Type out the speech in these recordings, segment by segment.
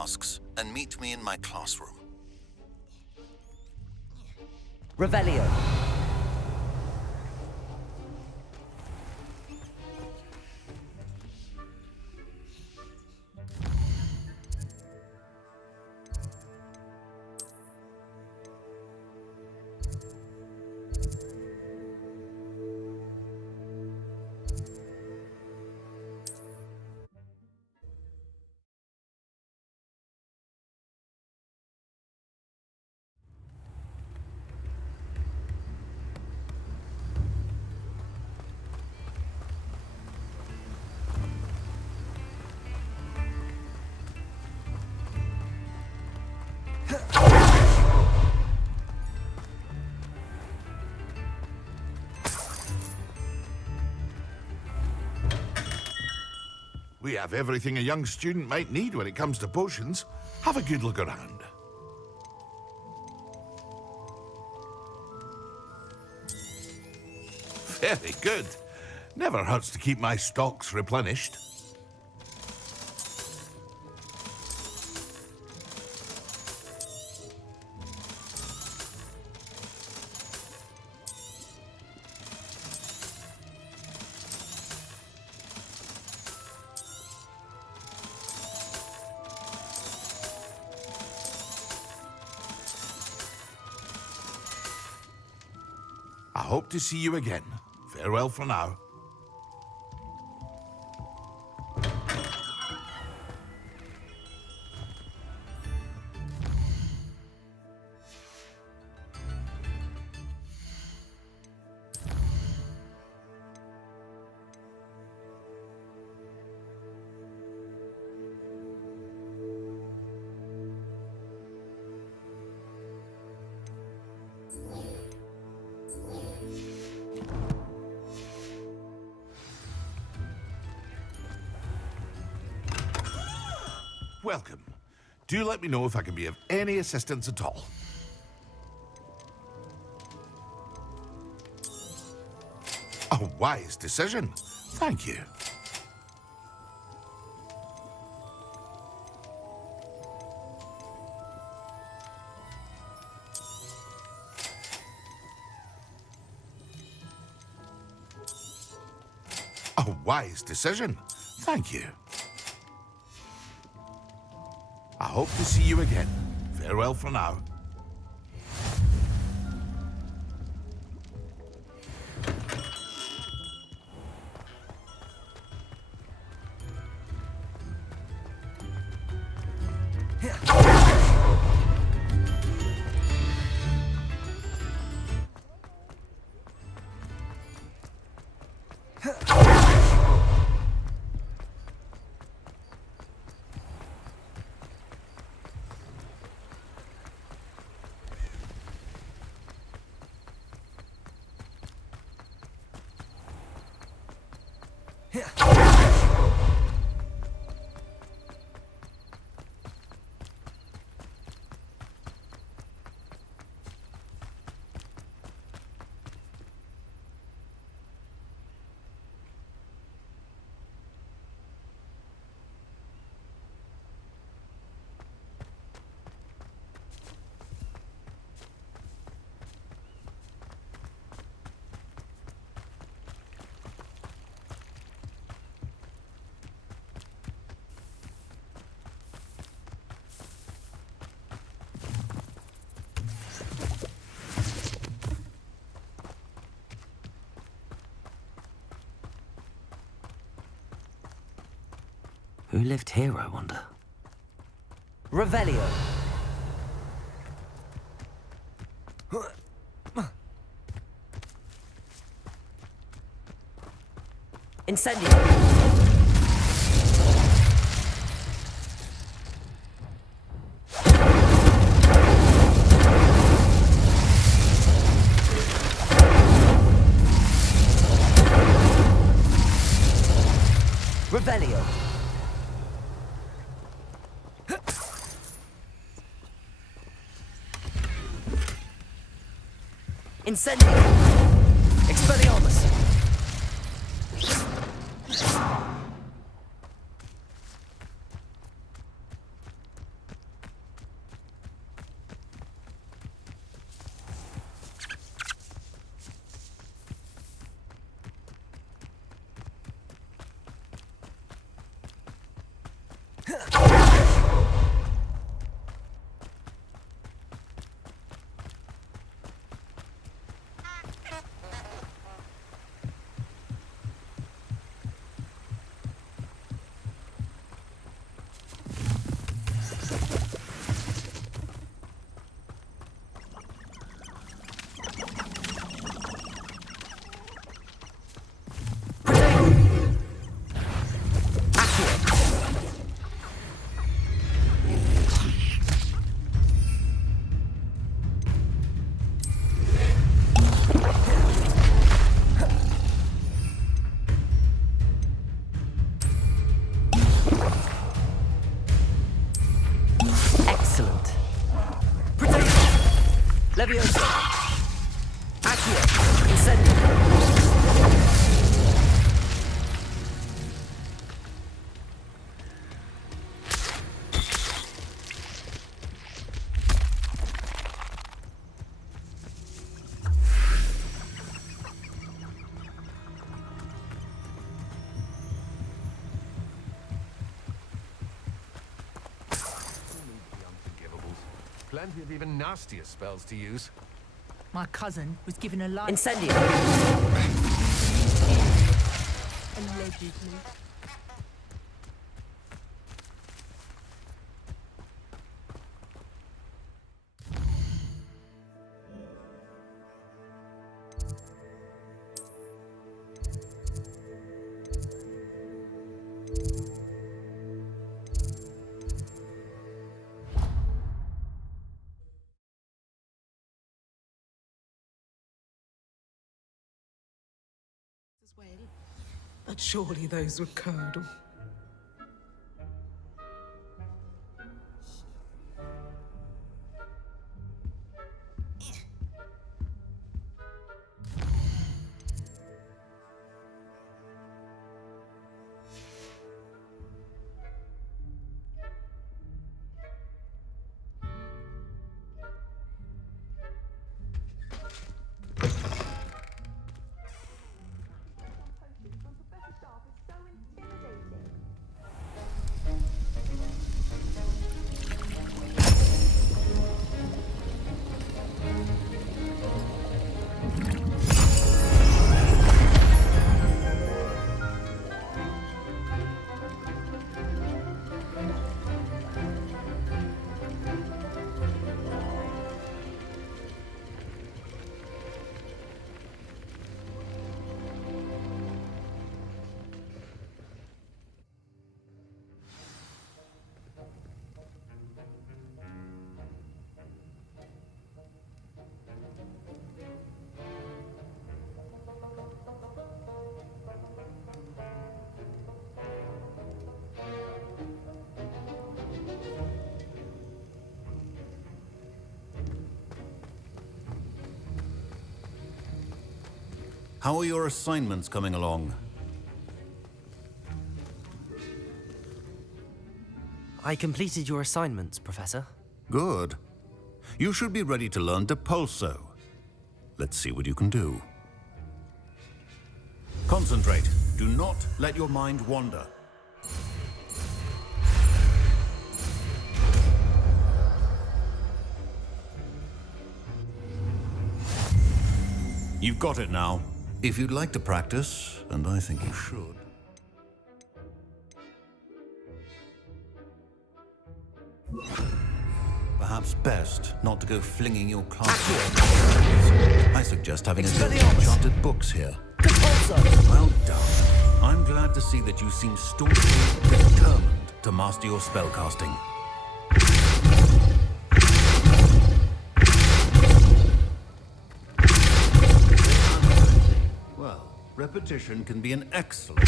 tasks and meet me in my classroom. Revelio. We have everything a young student might need when it comes to potions. Have a good look around. Very good. Never hurts to keep my stocks replenished. I hope to see you again. Farewell for now. Welcome. Do let me know if I can be of any assistance at all. A wise decision. Thank you. A wise decision. Thank you. I hope to see you again. Farewell for now. Who lived here, I wonder? Revelio. Incendio. Revelio. Incendio. Expelliarmus. Levioso. Accio. Incendio. Plenty of even nastier spells to use. My cousin was given a life. Incendio. Allegedly. As well, but surely those were curdle. How are your assignments coming along? I completed your assignments, Professor. Good. You should be ready to learn Depulso. Let's see what you can do. Concentrate. Do not let your mind wander. You've got it now. If you'd like to practice, and I think you should. Perhaps best not to go flinging your class. I suggest having a go at enchanted books here. Well done. I'm glad to see that you seem staunchly determined to master your spellcasting. Well, repetition can be an excellent...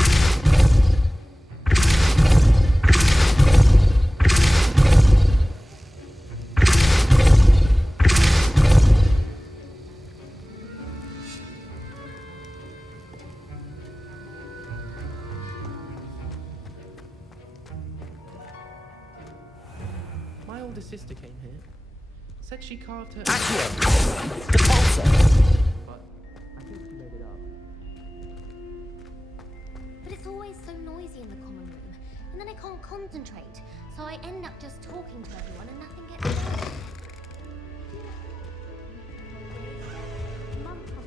My older sister came here. Said she carved her... Accio. Depulso. But I think she made it up. But it's always so noisy in the common room, and then I can't concentrate, so I end up just talking to everyone and nothing gets done. Mum comes.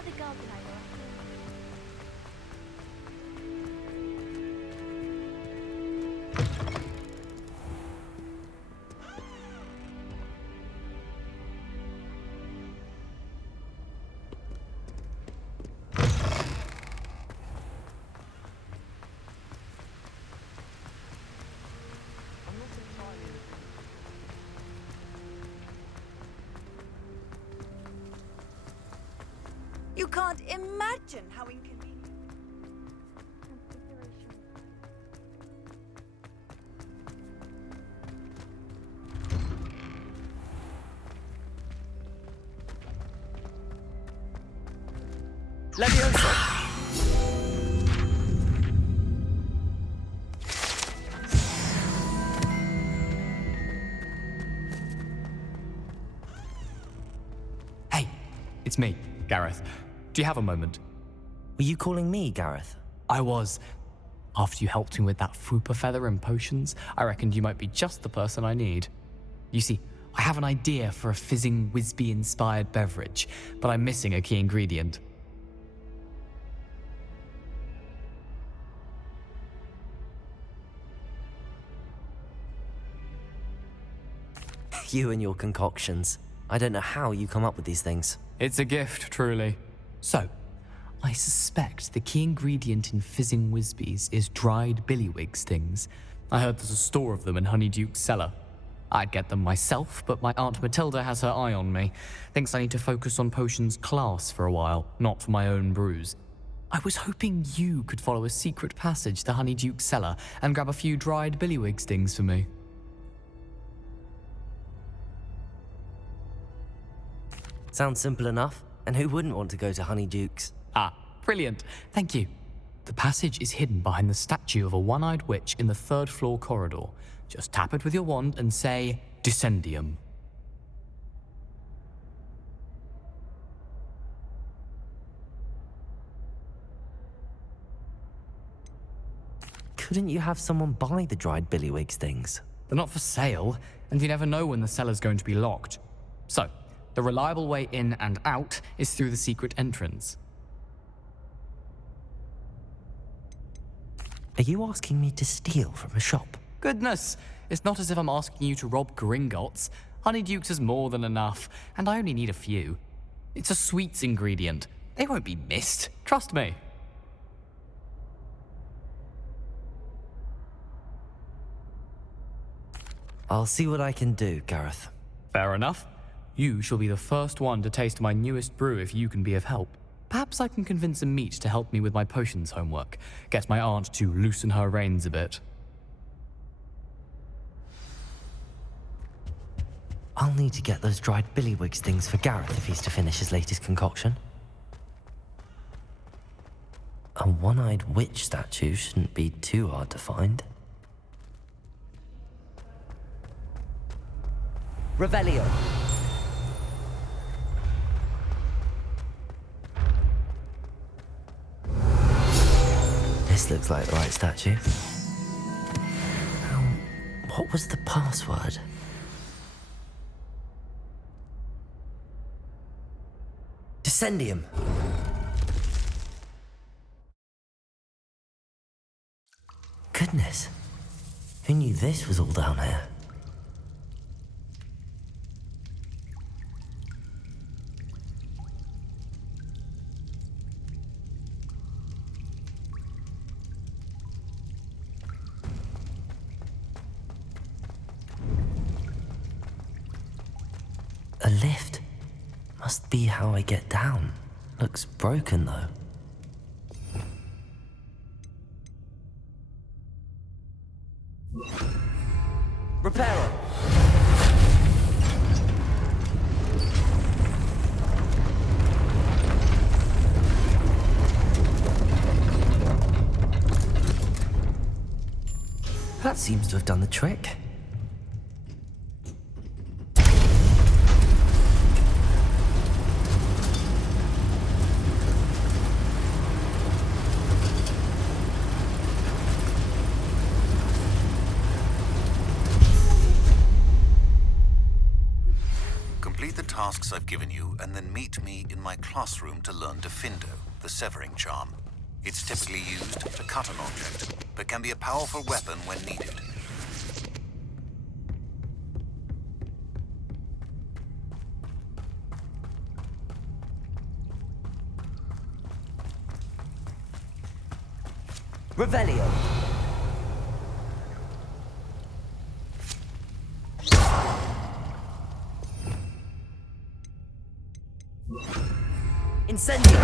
other gargoyle, I think. You can't imagine how inconvenient. Leviosa! Hey, it's me, Gareth. Do you have a moment? Were you calling me, Gareth? I was. After you helped me with that Fupa feather and potions, I reckoned you might be just the person I need. You see, I have an idea for a fizzing Whizbee-inspired beverage, but I'm missing a key ingredient. You and your concoctions. I don't know how you come up with these things. It's a gift, truly. So, I suspect the key ingredient in fizzing Whizbees is dried billywig stings. I heard there's a store of them in Honeyduke's cellar. I'd get them myself, but my Aunt Matilda has her eye on me. Thinks I need to focus on potions class for a while, not for my own brews. I was hoping you could follow a secret passage to Honeyduke's cellar and grab a few dried billywig stings for me. Sounds simple enough, and who wouldn't want to go to Honeyduke's? Ah, brilliant. Thank you. The passage is hidden behind the statue of a one-eyed witch in the third-floor corridor. Just tap it with your wand and say, Descendium. Couldn't you have someone buy the dried billywig stings? They're not for sale, and you never know when the cellar's going to be locked. So, the reliable way in and out is through the secret entrance. Are you asking me to steal from a shop? Goodness, it's not as if I'm asking you to rob Gringotts. Honeyduke's is more than enough, and I only need a few. It's a sweets ingredient. They won't be missed, trust me. I'll see what I can do, Gareth. Fair enough. You shall be the first one to taste my newest brew if you can be of help. Perhaps I can convince a meat to help me with my potions homework. Get my aunt to loosen her reins a bit. I'll need to get those dried billywig stings for Gareth if he's to finish his latest concoction. A one-eyed witch statue shouldn't be too hard to find. Revelio. This looks like the right statue. What was the password? Descendium. Goodness. Who knew this was all down here? A lift. Must be how I get down. Looks broken, though. Reparo! That seems to have done the trick. tasks I've given you, and then meet me in my classroom to learn Diffindo, the severing charm. It's typically used to cut an object, but can be a powerful weapon when needed. Revelio. Incendio.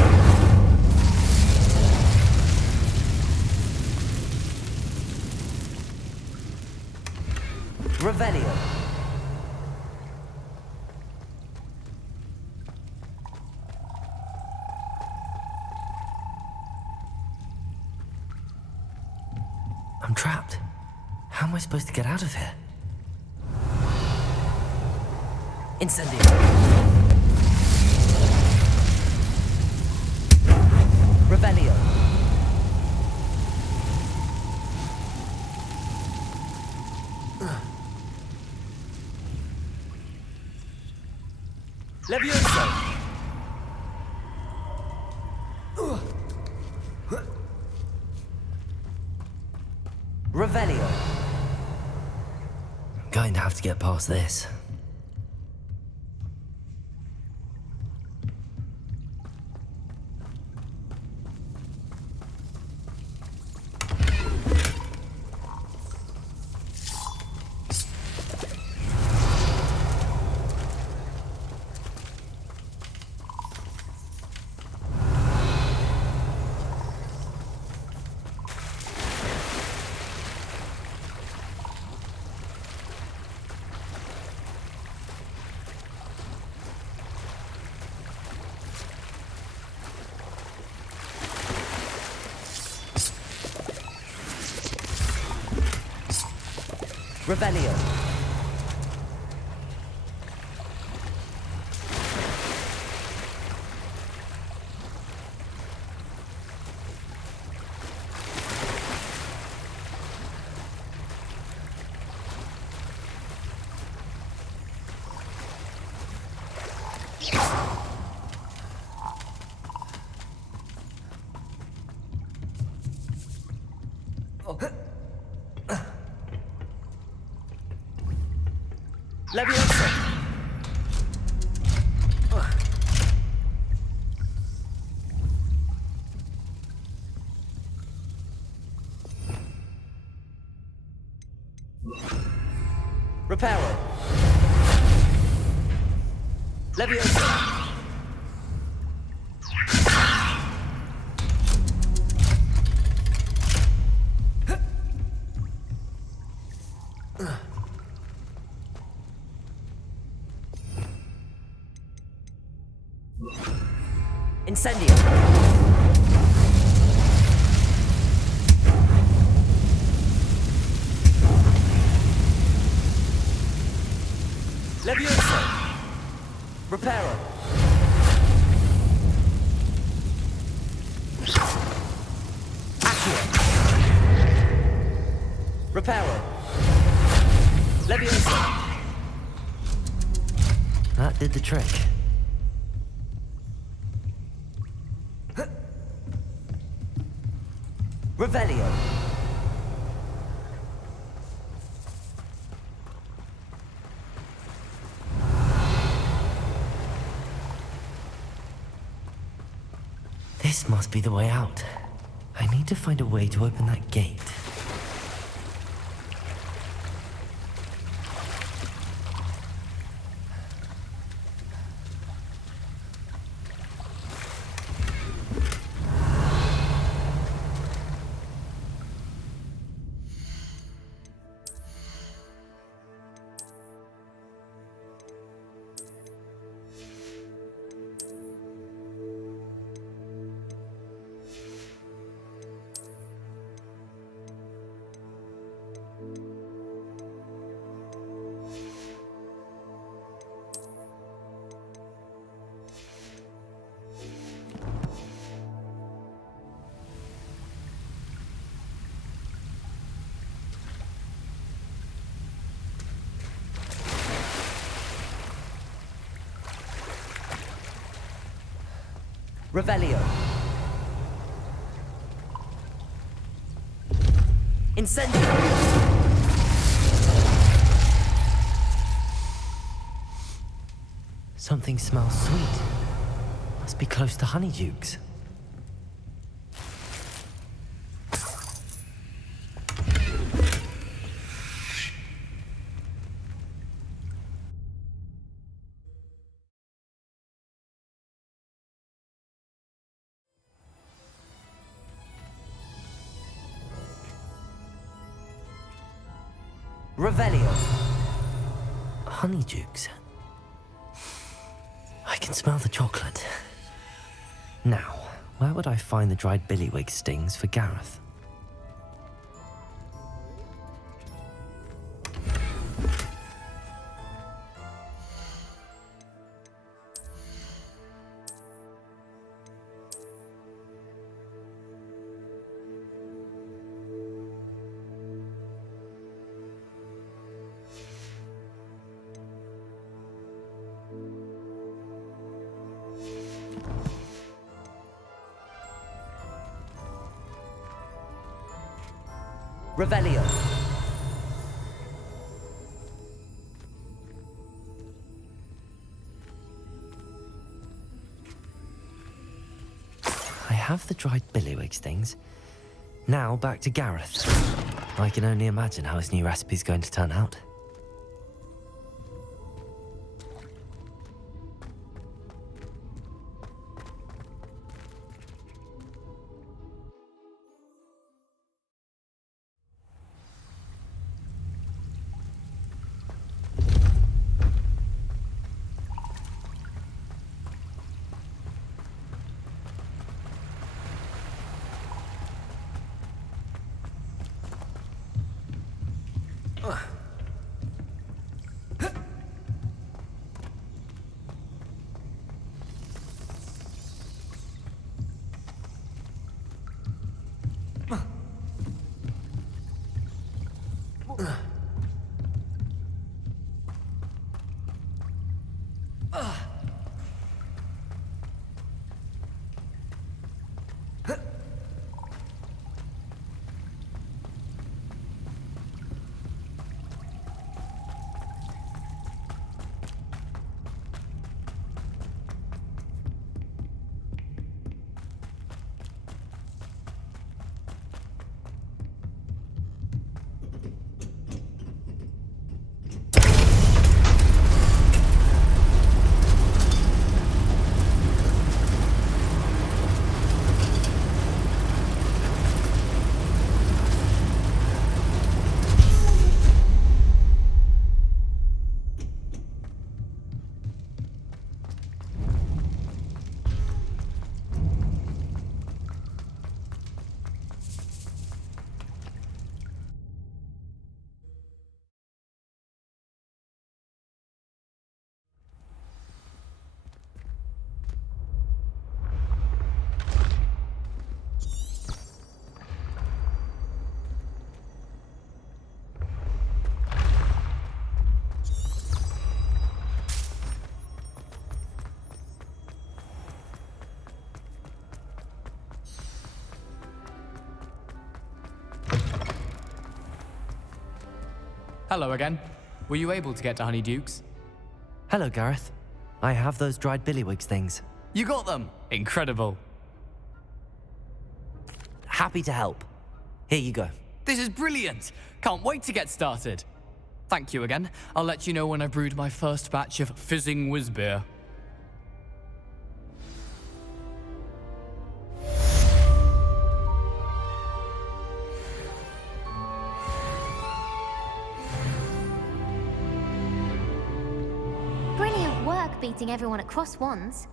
Revelio. I'm trapped. How am I supposed to get out of here? Incendio. Revelio. Levioso. Revelio. I'm going to have to get past this. Revelio. Levioso. Reparo. Levioso. Incendio. Levioso. Reparo. Accio. Reparo. Levioso. That did the trick. Revelio. This must be the way out. I need to find a way to open that gate. Revelio. Incendio. Something smells sweet. Must be close to Honeydukes. Revelio. Honeydukes. I can smell the chocolate. Now, where would I find the dried billywig stings for Gareth? Revelio. I have the dried billywig stings. Now back to Gareth. I can only imagine how his new recipe's going to turn out. Hello again. Were you able to get to Honeydukes? Hello, Gareth. I have those dried billywig things. You got them! Incredible. Happy to help. Here you go. This is brilliant! Can't wait to get started. Thank you again. I'll let you know when I brewed my first batch of fizzing whiz beer. Brilliant work beating everyone at cross wands.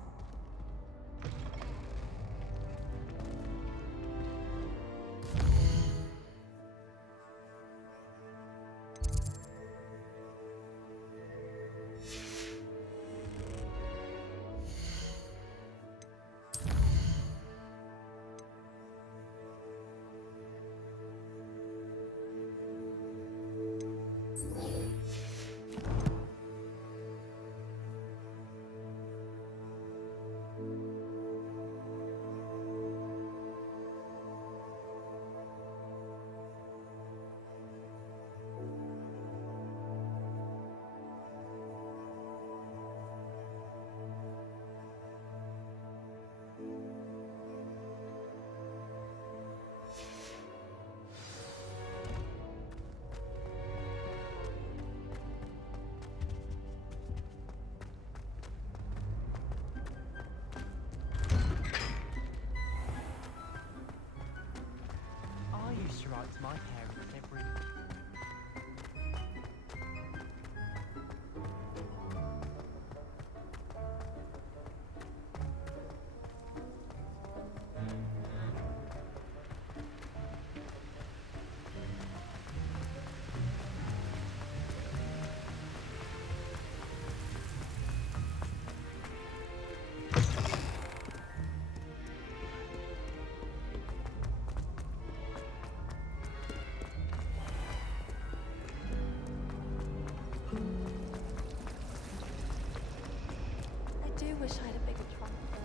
wish I had a bigger trunk though.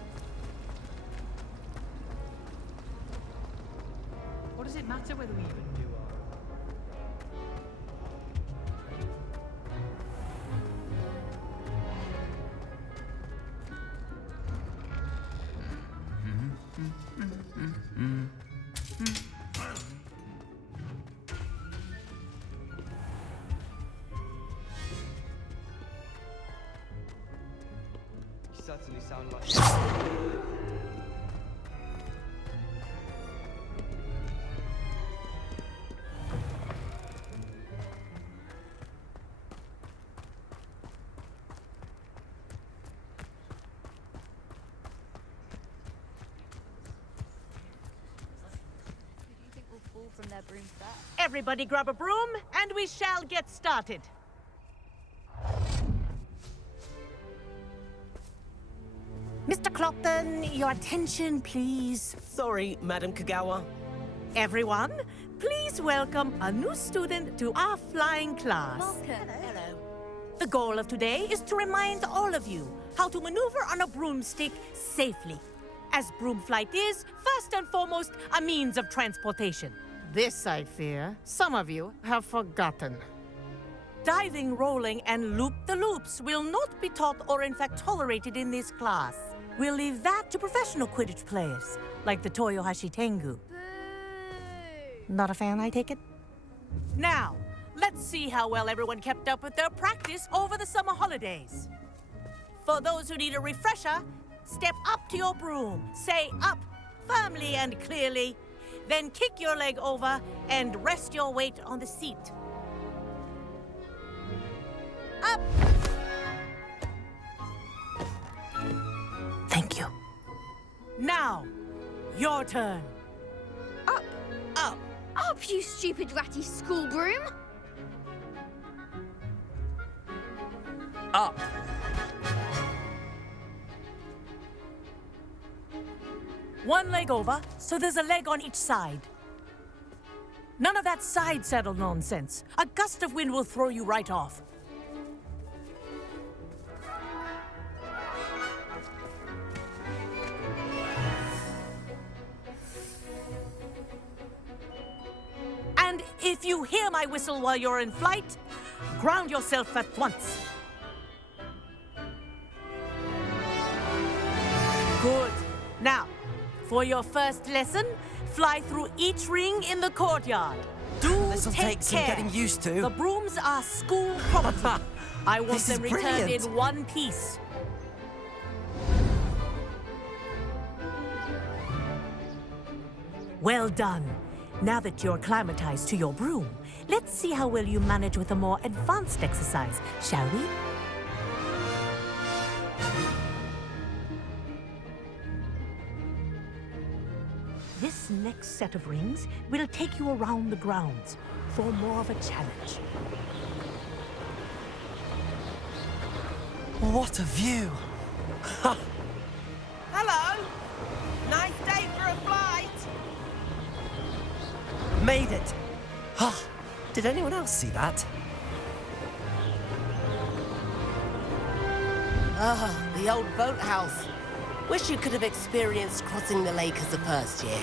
What does it matter whether we even do our... You certainly sound like... From their broom set. Everybody grab a broom, and we shall get started. Mr. Clopton, your attention, please. Sorry, Madam Kagawa. Everyone, please welcome a new student to our flying class. Welcome. Hello. The goal of today is to remind all of you how to maneuver on a broomstick safely, as broom flight is, first and foremost, a means of transportation. This, I fear, some of you have forgotten. Diving, rolling, and loop-the-loops will not be taught or in fact tolerated in this class. We'll leave that to professional Quidditch players, like the Toyohashi Tengu. Boo! Not a fan, I take it? Now, let's see how well everyone kept up with their practice over the summer holidays. For those who need a refresher, step up to your broom, say up firmly and clearly, then kick your leg over and rest your weight on the seat. Up! Thank you. Now, your turn. Up! Up! Up, you stupid ratty school broom! Up. One leg over, so there's a leg on each side. None of that side saddle nonsense. A gust of wind will throw you right off. And if you hear my whistle while you're in flight, ground yourself at once. Good. Now, for your first lesson, fly through each ring in the courtyard. This'll Take take some care. getting used to. The brooms are school property. I want This is them returned brilliant. in one piece. Well done. Now that you're acclimatized to your broom, let's see how well you manage with a more advanced exercise, shall we? This next set of rings will take you around the grounds for more of a challenge. What a view! Hello! Nice day for a flight! Made it! Ah, did anyone else see that? Ah, the old boathouse. Wish you could have experienced crossing the lake as a first year.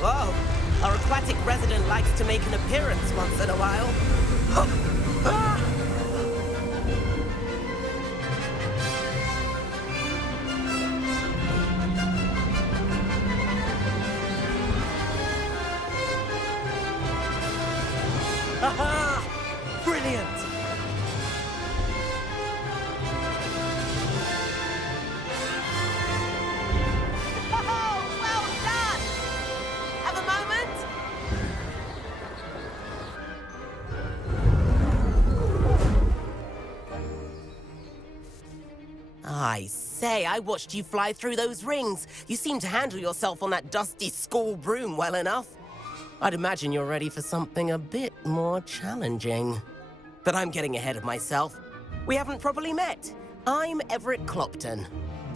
Whoa! Our aquatic resident likes to make an appearance once in a while. Aha! Brilliant! Oh, well done! Have a moment? I say, I watched you fly through those rings. You seem to handle yourself on that dusty school broom well enough. I'd imagine you're ready for something a bit more challenging. But I'm getting ahead of myself. We haven't properly met. I'm Everett Clopton.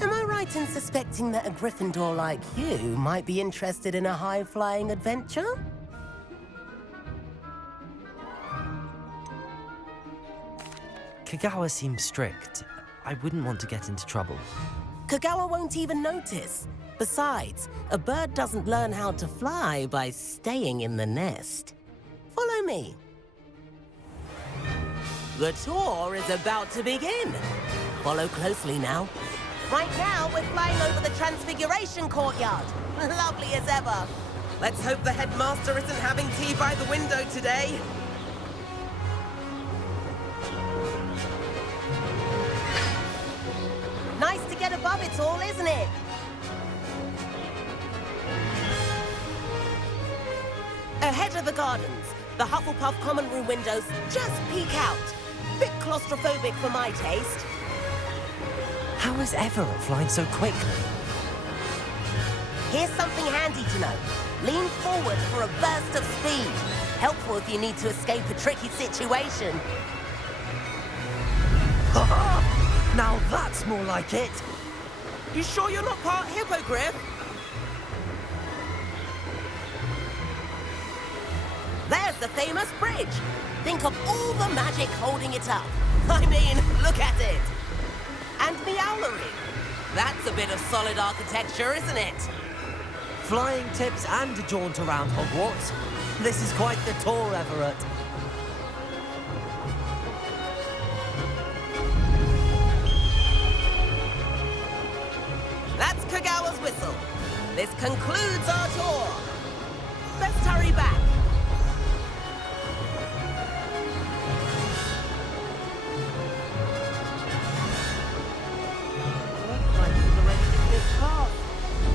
Am I right in suspecting that a Gryffindor like you might be interested in a high-flying adventure? Kagawa seems strict. I wouldn't want to get into trouble. Kagawa won't even notice. Besides, a bird doesn't learn how to fly by staying in the nest. Follow me. The tour is about to begin. Follow closely now. Right now, we're flying over the Transfiguration Courtyard. Lovely as ever. Let's hope the headmaster isn't having tea by the window today. Nice to get above it all, isn't it? Ahead of the gardens, the Hufflepuff common room windows just peek out. Bit claustrophobic for my taste. How is Everett flying so quickly? Here's something handy to know. Lean forward for a burst of speed. Helpful if you need to escape a tricky situation. Now that's more like it. You sure you're not part hippogriff? There's the famous bridge. Think of all the magic holding it up. I mean, look at it. And the owlery. That's a bit of solid architecture, isn't it? Flying tips and a jaunt around Hogwarts. This is quite the tour, Everett. That's Kagawa's whistle. This concludes our tour. Let's hurry back.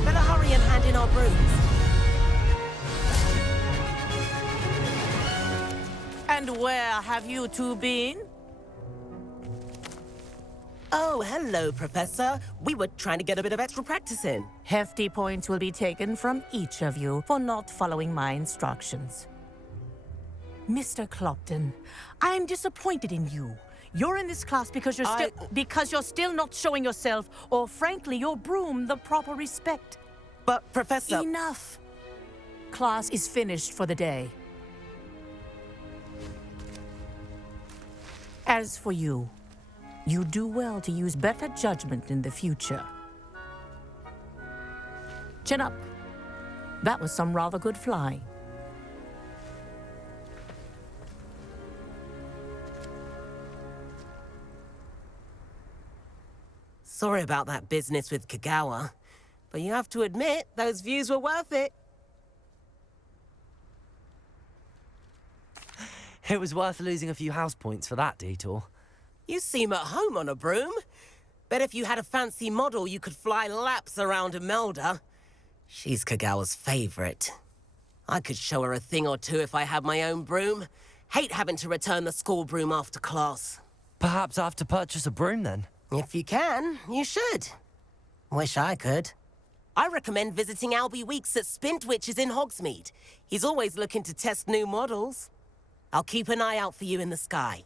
Better hurry and hand in our brooms. And where have you two been? Oh, hello, Professor. We were trying to get a bit of extra practice in. Hefty points will be taken from each of you for not following my instructions. Mr. Clopton, I'm disappointed in you. You're in this class because you're still not showing yourself, or frankly, your broom the proper respect. But, Professor... Enough. Class is finished for the day. As for you, you do well to use better judgment in the future. Chin up. That was some rather good flying. Sorry about that business with Kagawa, but you have to admit, those views were worth it. It was worth losing a few house points for that detour. You seem at home on a broom. Bet if you had a fancy model, you could fly laps around Imelda. She's Kagawa's favorite. I could show her a thing or two if I had my own broom. Hate having to return the school broom after class. Perhaps I have to purchase a broom then. If you can, you should. Wish I could. I recommend visiting Albie Weeks at Spintwitches in Hogsmeade. He's always looking to test new models. I'll keep an eye out for you in the sky.